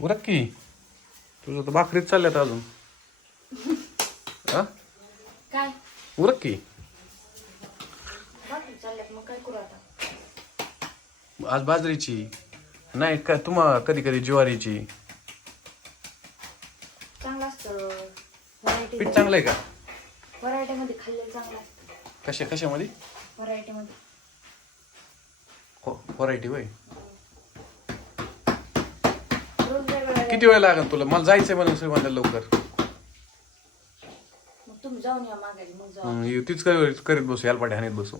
उरक की. तुझं तर भाकरीच चालल्यात अजून. हा? काय? उरक की. बाकी चालल्यात मग काय करू आता? आज बाजरीची. नाही काय तुम्हा कधी कधी ज्वारीची. चांगलं असतं. व्हरायटी पीठ चांगलं आहे का? व्हरायटीमध्ये खाल्लेलं चांगलं असतं. कशा कशामध्ये? व्हरायटीमध्ये हो व्हरायटी होय. किती वेळ लागेल तुला? मला जायचंय म्हणून श्रीमंत लवकर. मग तुम्ही जाऊन या मागायला मग जाऊ. हम्म, हे तीच कर- करीत बसू यालपाटी हानीत बसू.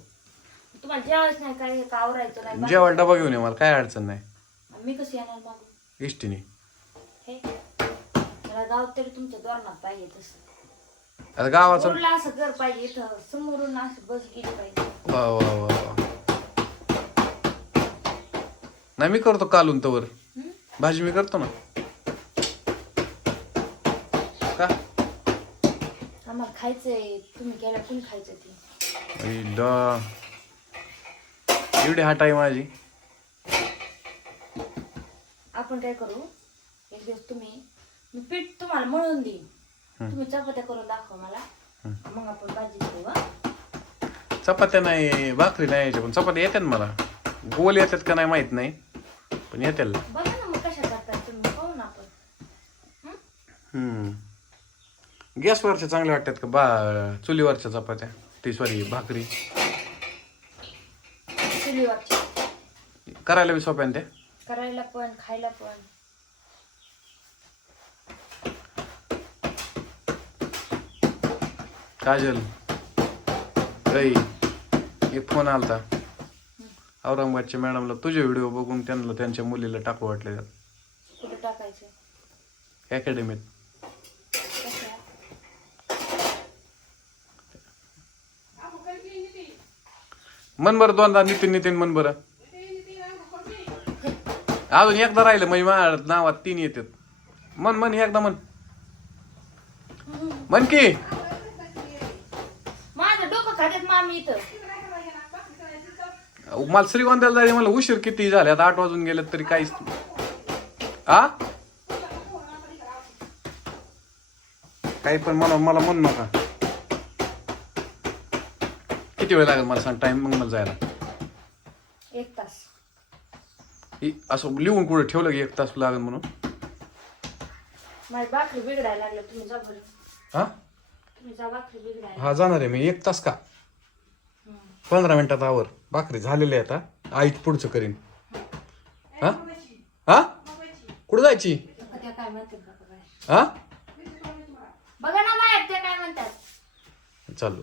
तुम्हाला जेवायच नाही काय का आवरायचं नाही जेवायला डबा घेऊन ये मला काय अडचण नाही. बाकी- मी कसं येणार मागून एसटीने हे मला गाव तरी तुमच्या धोरणात पाहिजे तसं. आता गावाचं रोडला असं घर पाहिजे इथं समोरून असं बस गेली पाहिजे. वा वा वा वा. नाही मी करतो कालून तवर? भाजी मी करतो ना? का आम्हाला खायचंय तुम्ही कोणी खायचं ती. एवढी हाट आहे माझी आपण काय करू एक दिवस तुम्ही मी पीठ तुम्हाला मळून देईन तुम्ही चपात्या करून दाखवा मला मग आपण भाजी करू हा चपात्या नाही भाकरी नाही यायच्या पण चपात्या येतात मला गोल येतात का नाही माहीत नाही पण येतात बघा ना मग कशा करतात तुम्ही पाहू ना आपण? हम्म गॅसवरच्या चांगल्या वाटतात का? बा चुलीवरच्या चपात्या. ती सॉरी भाकरी. चुलीवरची करायला बी सोप्या ना त्या? करायला पण खायला पण. काजल ऐ एक फोन आलता. औरंगाबादच्या मॅडमला तुझे व्हिडिओ बघून त्यांना त्यांच्या मुलीला टाकू वाटले कुठं टाकायचं? अकॅडमीत कशा मन बरं दोनदा नितीन नितीन मन बरं. अजून एकदा राहिलं म्हणजे माझ्या नावात तीन येतात. मन मन एकदा मन मन की. माझं डोकं खात्यात मामी इथं. मला श्रीगोंद्याला जायचं मला उशीर किती झाले आता आठ वाजून गेले तरी काहीच. आ? काही पण मला मला म्हणू नका. किती वेळ लागेल मला सांग? टाइम मग मला जायला. एक तास. इ- असं लिहून कुठे ठेवलं की एक तास लागेल म्हणून? माझी भाकरी बिघडायला लागलं तुम्ही जा बरं. हा? तुम्ही जा भाकरी बिघडायला. हा जाणार आहे मी. एक तास का. पंधरा मिनिटात आवर. भाकरी झालेली आहे आता. आईच पुढचं करीन. हा? हा? कुठं जायची? बघा त्या काय म्हणतात बघा काय हा? बघा ना माया त्या काय म्हणतात. चालू.